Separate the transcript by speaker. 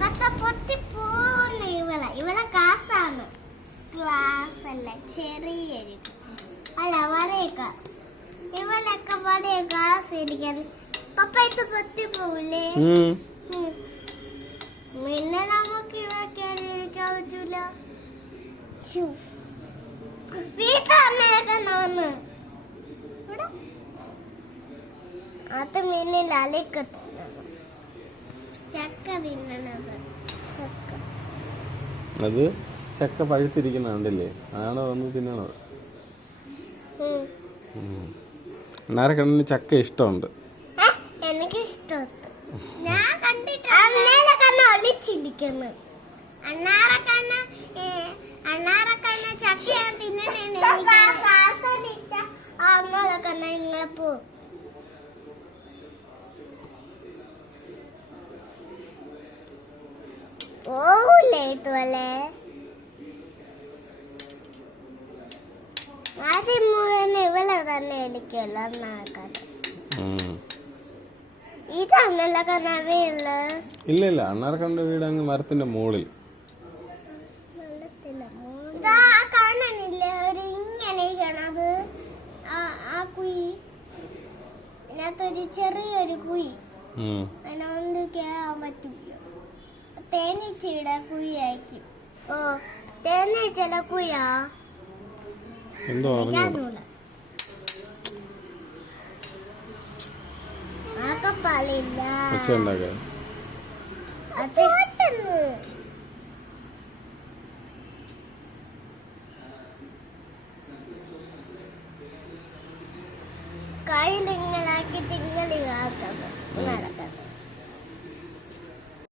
Speaker 1: കത്ത പൊട്ടിപ്പോന്ന് ഇവളെ. ഇവളെ കാസാണ് ഗ്ലാസ് അല്ല ചെറിയൊരു അല്ല വരയ ഗ്ലാസ് ഇവളൊക്കെ വരയ ഗ്ലാസ് ഇരിക്കാൻ. പപ്പ ഇത് പൊട്ടിപ്പോവില്ലേ. പിന്നെ നമുക്ക് ഇവയൊക്കെ ഇരിക്കാൻ പറ്റൂല. വീട്ടമ്മയൊക്കെ നോന്ന് അത് മീനിൽ അലിക്കത്ത് ചക്ക തിന്നണത്. ചക്ക.
Speaker 2: അത് ചക്ക പഴുത്തിരിക്കുന്നുണ്ടല്ലേ അതാണ് വന്ന് തിന്നണത്. അണ്ണാരക്കണ്ണന് ചക്ക ഇഷ്ടമുണ്ട്.
Speaker 1: എനിക്ക് ഇഷ്ടമുണ്ട്. ഞാൻ കണ്ടിട്ട് അണ്ണേരെ കണ്ണ ഒളിച്ചിരിക്കുന്നു. അണ്ണാറെ കണ്ണ അണ്ണാറെ ഓലേ ഇതുപോലെ. ആദ്യം മുഴുവൻ ഇവളെ തന്നെ
Speaker 2: ഇല്ല ഇല്ല അണ്ണാർക്കണ്ട വീട് അങ്ങ് മരത്തിന്റെ മുകളിൽ
Speaker 1: ചെറിയൊരു
Speaker 2: കുഴി.
Speaker 1: അതിനൊന്നും കേൾക്കാൻ കേറാൻ പറ്റൂല തേനീച്ചയുടെ കുഴിയായിരിക്കും. ഓ തേനീച്ചയുടെ കുഴിയാ?
Speaker 2: എന്തോ
Speaker 1: കയ്യിൽ